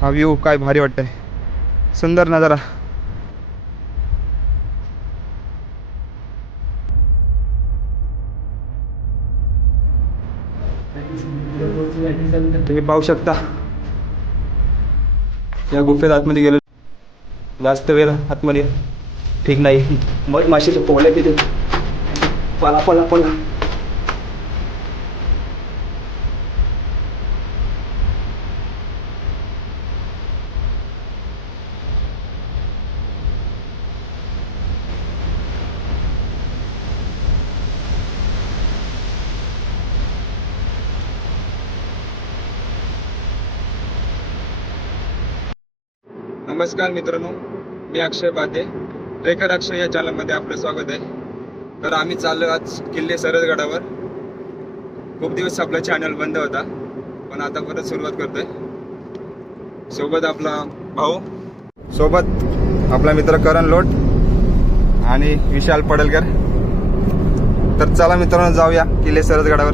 हा व्ह्यू काय भारी वाटतंय. सुंदर नजारा. तुम्ही पाहू शकता. या गुफेत आतमध्ये गेलो जास्त वेळ आतमध्ये ठीक नाही. मग माशीचे पोहल्या तिथे. पला पला पला. नमस्कार मित्रांनो मी अक्षय पाते रेखर अक्षय या चॅनलमध्ये आपलं स्वागत आहे. तर आम्ही चाललो आज किल्ले सरसगडावर खूप दिवस आपला चॅनल बंद होता पण आता परत सुरुवात करतोय. सोबत आपला भाऊ. सोबत आपला मित्र करण लोट आणि विशाल पडलकर. तर चला मित्रांनो जाऊया किल्ले सरसगडावर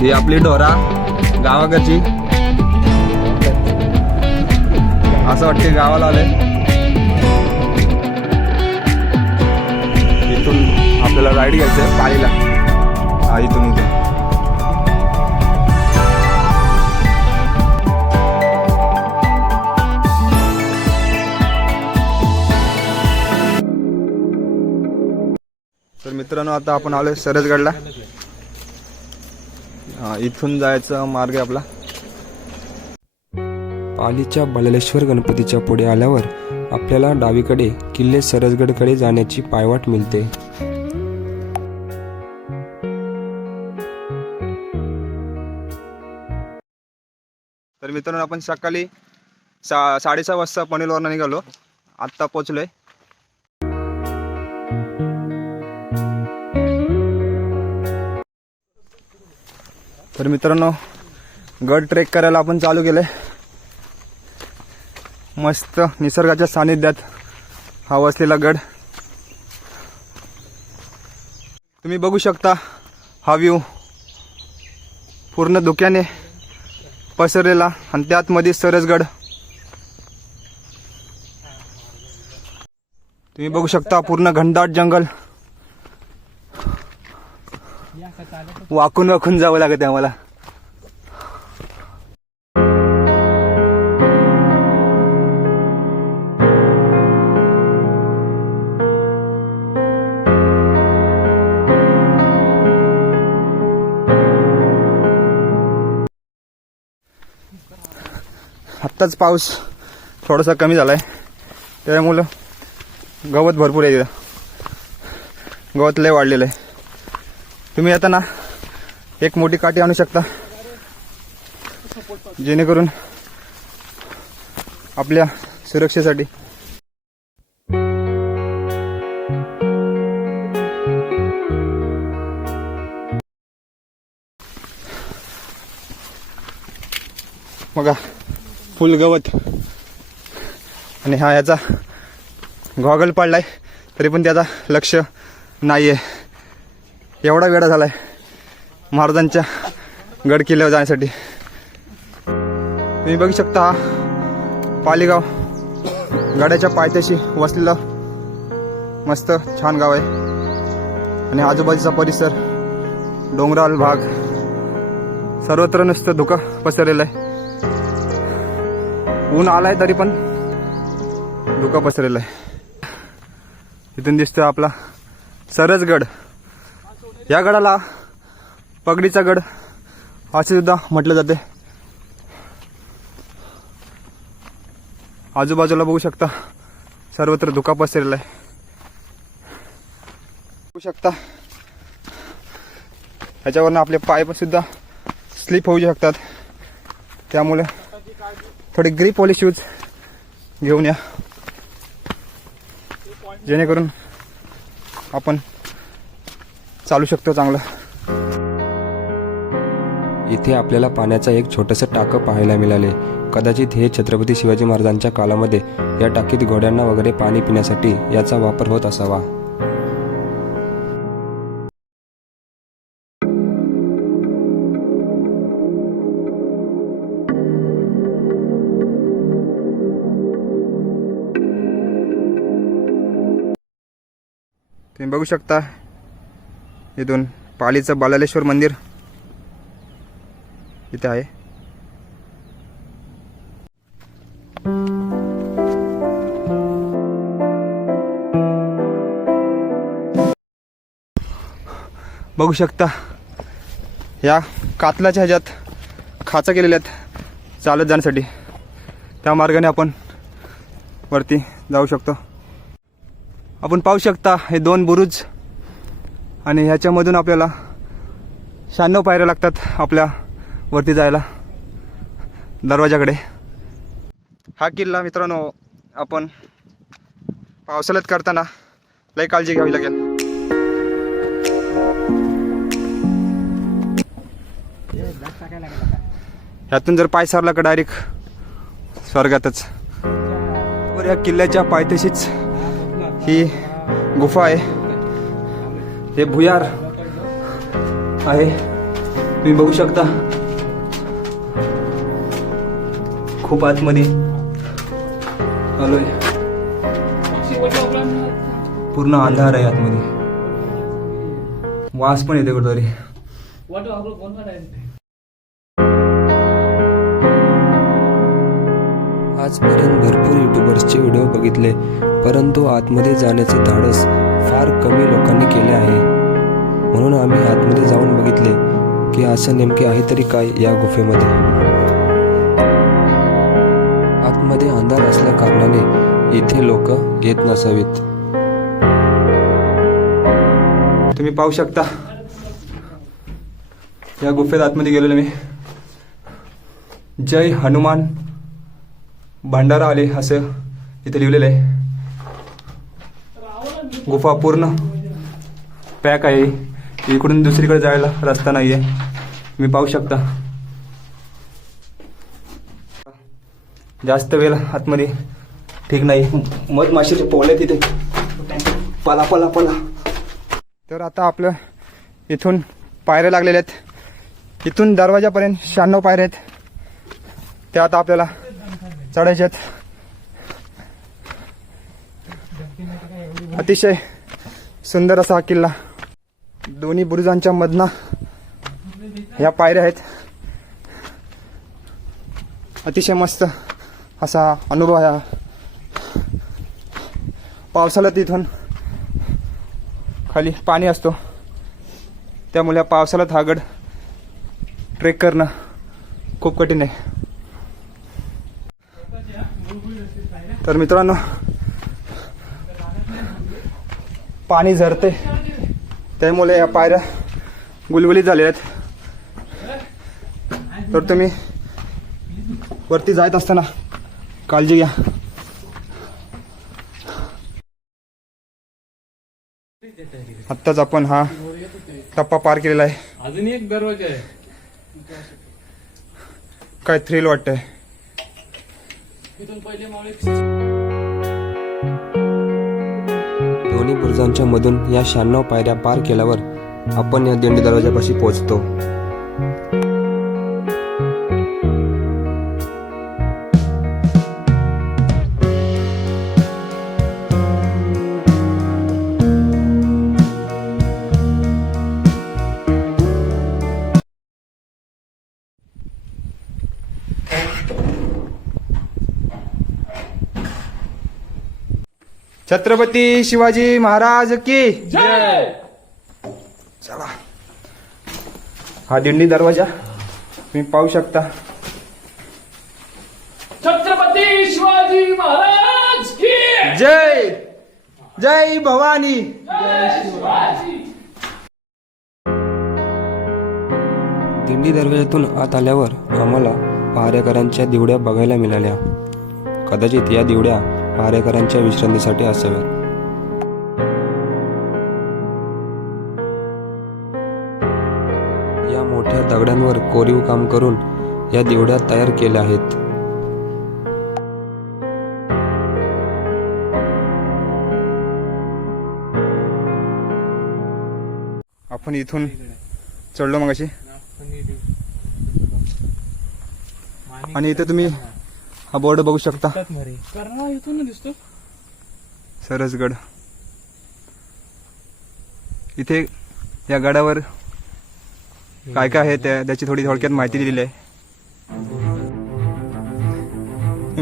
ही आपली डोरा गावाकडची. असं वाटते गावाला आले इथून आपल्याला राईड घ्यायचं पाळीला. हा इथून इथून. तर मित्रांनो आता आपण आलोय सरसगडला. इथून जायचा मार्ग आहे आपला. पालीच्या बलालेश्वर गणपतीच्या पुढे आल्यावर आपल्याला डावीकडे किल्ले सरसगडकडे जाण्याची पायवाट मिळते. तर मित्रांनो आपण सकाळी सा साडेसहा वाजता पनवेलवरनं निघालो. आत्ता पोचलोय. तर मित्रांनो गड ट्रेक करायला आपण चालू केलंय. मस्त निसर्गाच्या सानिध्यात हा वसलेला गड. तुम्ही बघू शकता हा व्ह्यू पूर्ण धुक्याने पसरलेला आणि त्यात मध्ये सरसगड. तुम्ही बघू शकता पूर्ण घनदाट जंगल. वाकून वाकून जावं लागत आम्हाला. आत्ताच पाऊस थोडासा कमी झाला आहे त्यामुळं गवत भरपूर आहे तिथं गवत लय वाढलेलं आहे. तुम्ही येताना एक मोठी काठी आणू शकता. जेणेकरून आपल्या सुरक्षेसाठी. बघा फुल गवत. आणि हा याचा गॉगल पडलाय तरी पण त्याचा लक्ष नाही आहे एवढा वेळा झालाय महाराजांच्या गड किल्ल्यावर जाण्यासाठी. तुम्ही बघू शकता हा पालीगाव गडाच्या पायथ्याशी वसलेलं मस्त छान गाव आहे. आणि आजूबाजूचा परिसर डोंगराळ भाग सर्वत्र नुसतं धुकं पसरलेलं आहे. ऊन आलाय तरी पण धुकं पसरलेलं आहे. इथून दिसतोय आपला सरसगड. या गडाला पगडीचा गड असे सुद्धा म्हटलं जाते. आजूबाजूला बघू शकता सर्वत्र धुका पसरलेला आहे बघू शकता. ह्याच्यावरनं आपले पाय पण सुद्धा स्लिप होऊ शकतात. त्यामुळे थोडे ग्रीप वाले शूज घेऊन या. जेणेकरून आपण चालू शकतो चांगलं. इथे आपल्याला पाण्याचं एक छोटंसं टाकं पाहायला मिळाले. कदाचित हे छत्रपती शिवाजी महाराजांच्या काळामध्ये या टाकीत घोड्यांना वगैरे पाणी पिण्यासाठी याचा वापर होत असावा. तुम्ही बघू शकता इथून पालीचं बालालेश्वर मंदिर इथे आहे. बघू शकता या कातलाच्या ह्याच्यात खाचा केलेल्या आहेत चालत जाण्यासाठी. त्या मार्गाने आपण वरती जाऊ शकतो. आपण पाहू शकता हे दोन बुरुज आणि ह्याच्यामधून आपल्याला शहाण्णव पायऱ्या लागतात आपल्या वरती जायला. दरवाजाकडे. हा किल्ला मित्रांनो आपण पावसाळ्यात करताना लई काळजी घ्यावी लागेल. ह्यातून जर पाय सारला का डायरेक्ट स्वर्गातच. या किल्ल्याच्या पायथ्याशीच ही गुफा आहे. हे भुयार आहे. तुम्ही बघू शकता. खूप आतमध्ये आलोय. पूर्ण अंधार आहे आतमध्ये. वास पण येते कुठतरी. आजपर्यंत भरपूर युट्यूबर्सचे व्हिडिओ बघितले परंतु आतमध्ये जाण्याचे धाडस कमी लोकांनी केले आहे. म्हणून आम्ही आतमध्ये जाऊन बघितले की असं नेमके आहे तरी काय या गुफेमध्ये. आतमध्ये अंधार असल्या कारणाने इथे लोक येत नसावीत. तुम्ही पाहू शकता. या गुफेत आतमध्ये गेलेलो मी. जय हनुमान भंडारा आले असं इथे लिहिलेलं आहे. गुफा पूर्ण. पॅक आहे. इकडून दुसरीकडे जायला रस्ता नाही आहे मी पाहू शकता. जास्त वेळ आतमध्ये ठीक नाही. मध माशीचे पोहले तिथे. पला पला पला. तर आता आपलं इथून पायऱ्या लागलेल्या आहेत. इथून दरवाजापर्यंत शहाण्णव पायऱ्या आहेत. त्या आता आपल्याला चढायच्या आहेत. अतिशय सुंदर असा हा किल्ला. दोन्ही बुरुजांच्या मधना ह्या पायऱ्या आहेत. अतिशय मस्त असा अनुभव आहे हा. तिथून खाली पाणी असतो. त्यामुळे या पावसाळ्यात हा गड ट्रेक करणं खूप कठीण आहे. तर मित्रांनो पाणी झरते. त्यामुळे या पायऱ्या गुलगुलीत झालेल्या आहेत. तर तुम्ही वरती जात असताना काळजी घ्या. आत्ताच आपण हा टप्पा पार केलेला आहे. अजून एक दरवाजा आहे. काय थ्रिल वाटतंय. दोन्ही बुरुजांच्या मधून या शहाण्णव पायऱ्या पार केल्यावर आपण या दिंडी दरवाजापाशी पोहोचतो. छत्रपती शिवाजी महाराज की चला. हा दिंडी दरवाजा तुम्ही पाहू शकता. छत्रपती शिवाजी महाराज की! जय! जय भवानी! दिंडी दरवाजातून आत आल्यावर आम्हाला पहारेकरांच्या दिवड्या बघायला मिळाल्या. कदाचित या दिवड्या पहारेकरांच्या विश्रांतीसाठी असाव्यात. या मोठ्या दगडांवर कोरीव काम करून या दिवड्या तयार केल्या आहेत. आपण इथून चढलो मग अशी आणि इथे तुम्ही हा बोर्ड बघू शकता. कारण इथून दिसतो. सरसगड. इथे या गडावर काय काय आहे त्या त्याची थोडी थोडक्यात माहिती दिलेली आहे.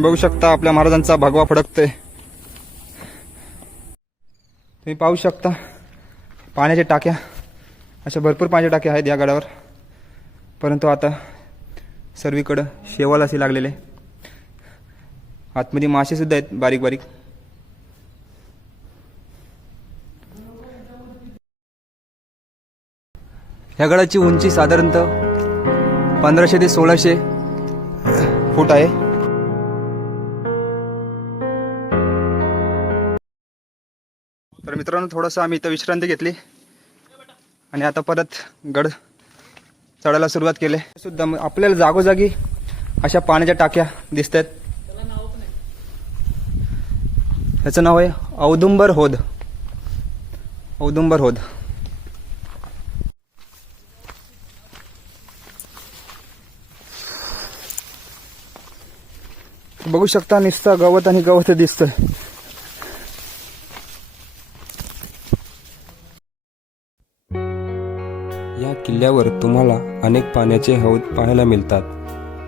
बघू शकता आपल्या महाराजांचा भगवा फडकतोय. तुम्ही पाहू शकता पाण्याच्या टाक्या. अशा भरपूर पाण्याच्या टाक्या आहेत या गडावर. परंतु आता सर्वीकडं शेवाल असे लागलेले. आतमध्ये मासे सुद्धा आहेत बारीक बारीक. ह्या गडाची उंची साधारणतः पंधराशे ते सोळाशे फूट आहे. तर मित्रांनो थोडंसं आम्ही इथं विश्रांती घेतली. आणि आता परत गड चढायला सुरुवात केली. सुद्धा आपल्याला जागोजागी अशा पाण्याच्या टाक्या दिसत आहेत ह्याचं नाव आहे औदुंबर होद. औदुंबर होद. बघू शकता नुसतं गवत आणि गवत दिसतंय. या किल्ल्यावर तुम्हाला अनेक पाण्याचे हौद पाहायला मिळतात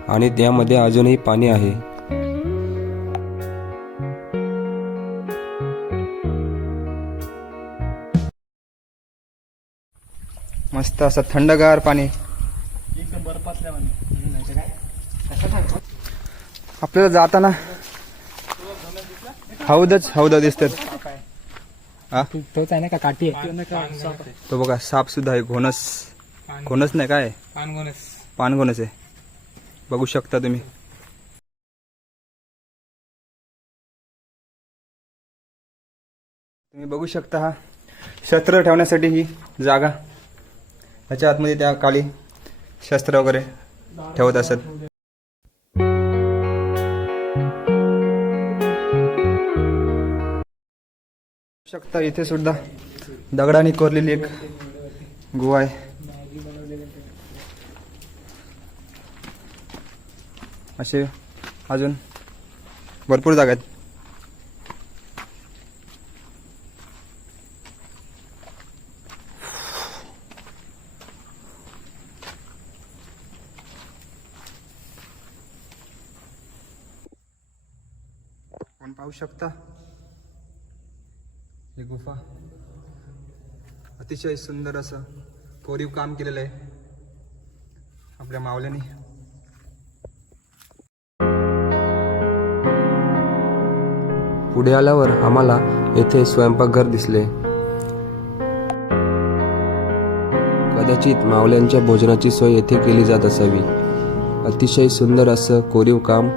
आणि त्यामध्ये अजूनही पाणी आहे. मस्त असं थंडगार पाणी. एकदम आपल्याला जाताना हौदच हौद दिसतात. तोच आहे ना का काठी आहे तो बघा साप सुद्धा आहे घोणस. घोणस नाही काय? पानगोनस पानगोनस आहे. बघू शकता तुम्ही. तुम्ही बघू शकता हा. शस्त्र ठेवण्यासाठी ही जागा. ह्याच्या आतमध्ये त्या काळी शस्त्र वगैरे ठेवत असत. शकता इथे सुद्धा दगडाने कोरलेली एक गुहा आहे. असे अजून भरपूर जागा आहेत. आपण पाहू शकता. ही गुफा. अतिशय सुंदर असं कोरीव काम केलेलं आहे. आपल्या मावल्याने. पुढे आल्यावर आम्हाला येथे स्वयंपाकघर दिसले. कदाचित मावल्यांच्या भोजनाची सोय येथे केली जात असावी. अतिशय सुंदर असं कोरीव काम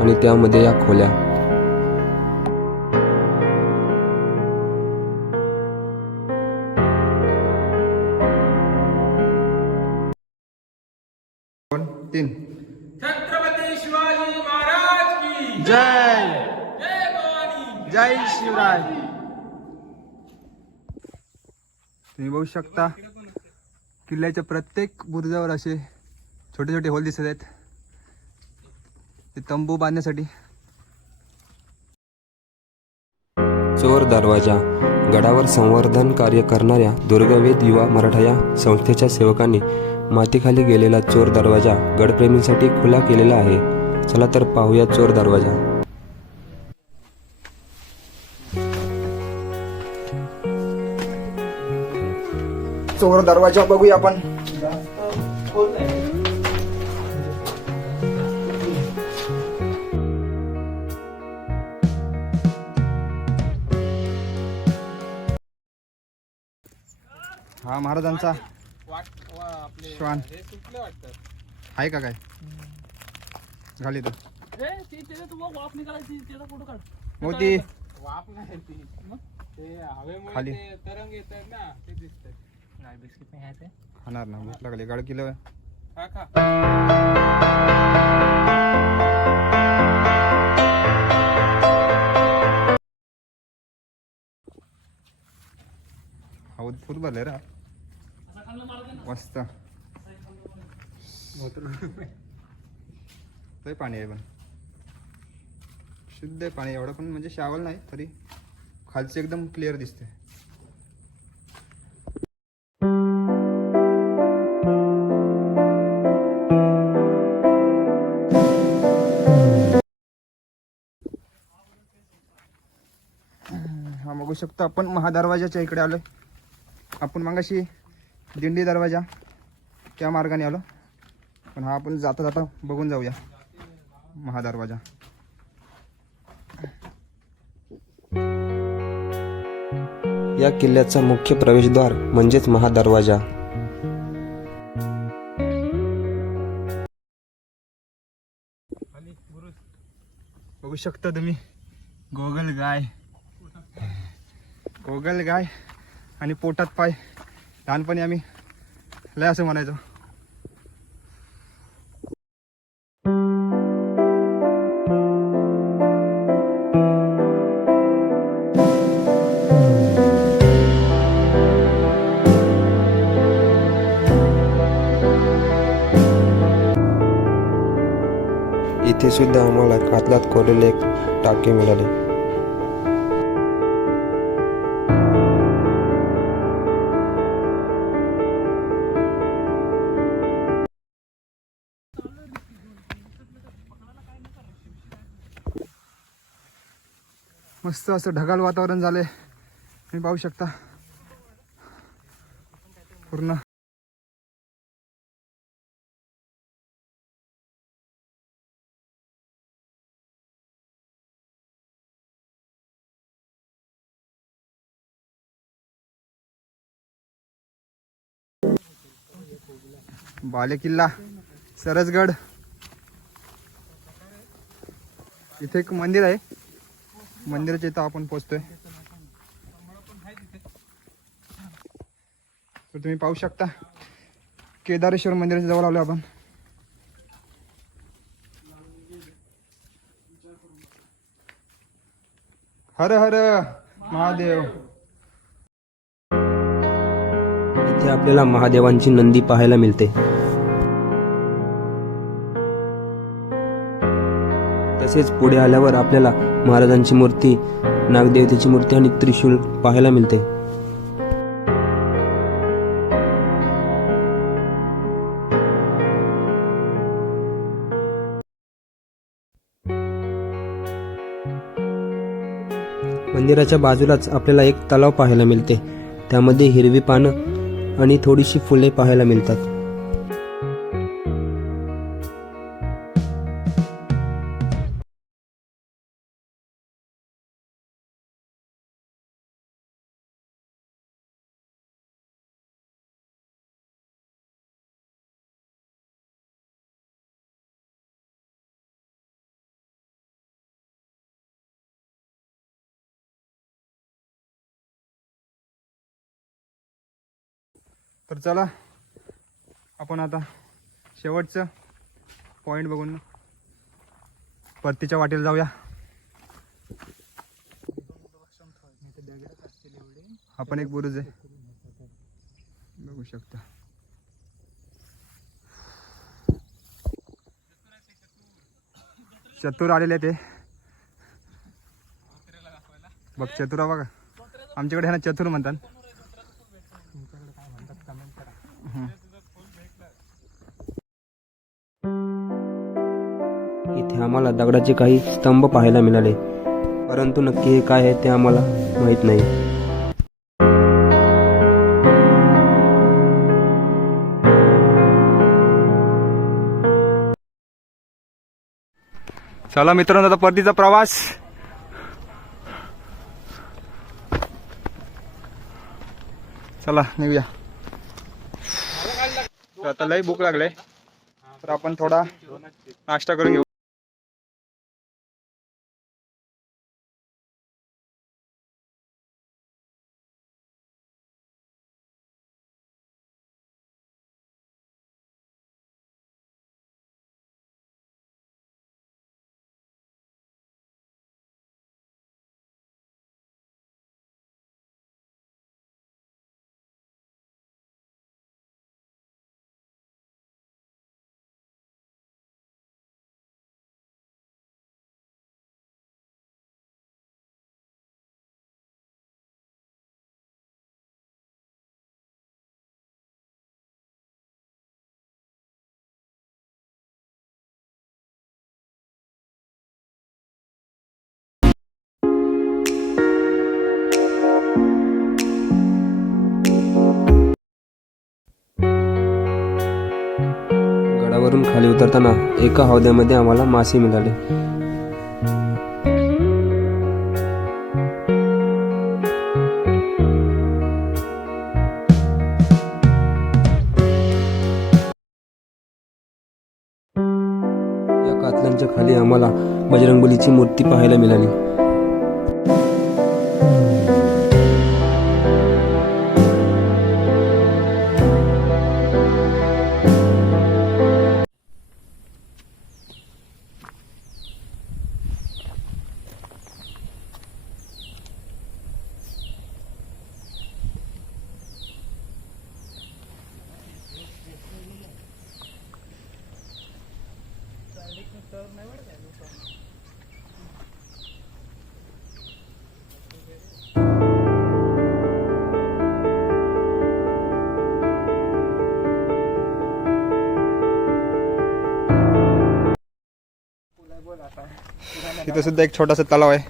आणि त्यामध्ये या खोल्या. तीन. छत्रपती शिवाजी महाराज की जय. जय भवानी. जय शिवराय. तुम्ही बघू शकता किल्ल्याच्या प्रत्येक बुरुजावर असे छोटे छोटे होल दिसत आहेत. ते तंबू बांधण्यासाठी. चोर दरवाजा गडावर संवर्धन कार्य करणाऱ्या दुर्गवेद युवा मराठा या संस्थेच्या सेवकांनी मातीखाली गेलेला चोर दरवाजा गडप्रेमींसाठी खुला केलेला आहे. चला तर पाहूया चोर दरवाजा. चोर दरवाजा बघूया आपण. हा महाराजांचा श्वान. आहे का काय? घाल इथं. ए ते त्याला तू वाफ निघालायची त्याचा फोटो काढ. मोती. वाफ नाही ती. मग? ते हवेमुळे खाली. ते तरंग येत आहेत ना ते दिसत नाही बिस्किट नाही आहे ते. खाणार ना भूक लागली. गाड किलो खा खा. हौद फुल भरले रा मस्त. लय पाणी आहे पण. शुद्ध आहे पाणी एवढं पण म्हणजे शावल नाही तरी खालचं एकदम क्लिअर दिसते हा बघू शकतो आपण महादरवाजाच्या इकडे आलोय. आपण मगाशी दिंडी दरवाजा त्या मार्गाने आलो. पण हा आपण जाता जाता बघून जाऊया. महादरवाजा. या किल्ल्याचा मुख्य प्रवेशद्वार म्हणजेच महादरवाजा. बघू शकता तुम्ही गोगल गाय. गोगल गाय आणि पोटात पाय. लहानपणी आम्ही लय असं म्हणायचो. इथे सुद्धा आम्हाला कातलात कोरलेले एक टाके मिळाले. मस्त असं ढगाळ वातावरण झाले तुम्ही पाहू शकता. पूर्ण बाले किल्ला सरसगड. इथे एक मंदिर आहे. मंदिराच्या इथं आपण पोचतोय. तर तुम्ही पाहू शकता केदारेश्वर मंदिराच्या जवळ आलो आपण. हर हर महादेव. इथे आपल्याला महादेवांची नंदी पाहायला मिळते. तसेच पुढे आल्यावर आपल्याला महाराजांची मूर्ती नागदेवतेची मूर्ती आणि त्रिशूल पाहायला मिळते. मंदिराच्या बाजूलाच आपल्याला एक तलाव पाहायला मिळते. त्यामध्ये हिरवी पानं आणि थोडीशी फुले पाहायला मिळतात. तर चला आपण आता शेवटचं पॉईंट बघून परतीच्या वाटेला जाऊया. आपण एक बुरुज आहे. बघू शकता. चतुर आलेले ते. बघ चतुरा बघा. आमच्याकडे ह्याला चतुर म्हणतात. आम्हाला दगडाचे काही स्तंभ पाहायला मिळाले. परंतु नक्की हे काय आहे ते आम्हाला माहीत नाही. चला मित्रांनो आता परतीचा प्रवास. चला निघूया. आता लई भूक लागले. तर आपण थोडा नाश्ता करून घेऊ. खाली उतरताना एका हौद्यामध्ये आम्हाला मासे मिळाले. या कातलांच्या खाली आम्हाला बजरंगबलीची मूर्ती पाहायला मिळाली. तिथं सुद्धा एक छोटासा तलाव आहे.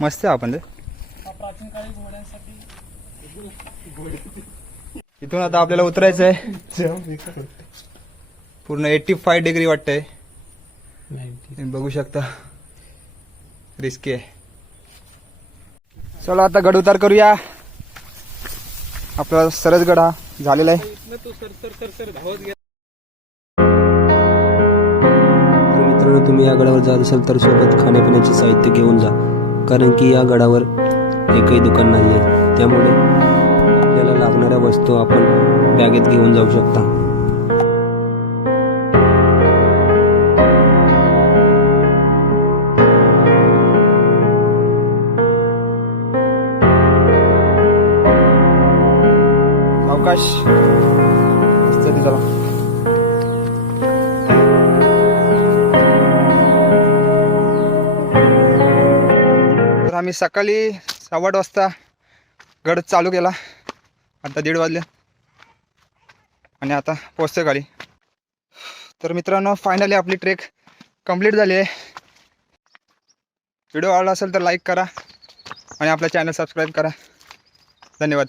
मस्त आहे आपण इथून आता आपल्याला उतरायचं आहे. पूर्ण एट्टी फाय डिग्री वाटतंय बघू शकता. रिस्की आहे. चला आता गड उतार करूया. आपला सरस गड हा झालेला आहे मित्रांनो तुम्ही या गडावर जात असाल तर सोबत खाण्यापिण्याचे साहित्य घेऊन जा. कारण की या गडावर एकही दुकान नाही आहे त्यामुळे आपल्याला लागणाऱ्या वस्तू आपण बॅगेत घेऊन जाऊ शकता. मी सकाळी सहा आठ वाजता गड चालू केला. आता दीड वाजले. आणि आता पोचतो खाली तर मित्रांनो फायनली आपली ट्रेक कंप्लीट झाली आहे. व्हिडिओ आवडला असेल तर लाईक करा. आणि आपला चॅनल सबस्क्राईब करा. धन्यवाद.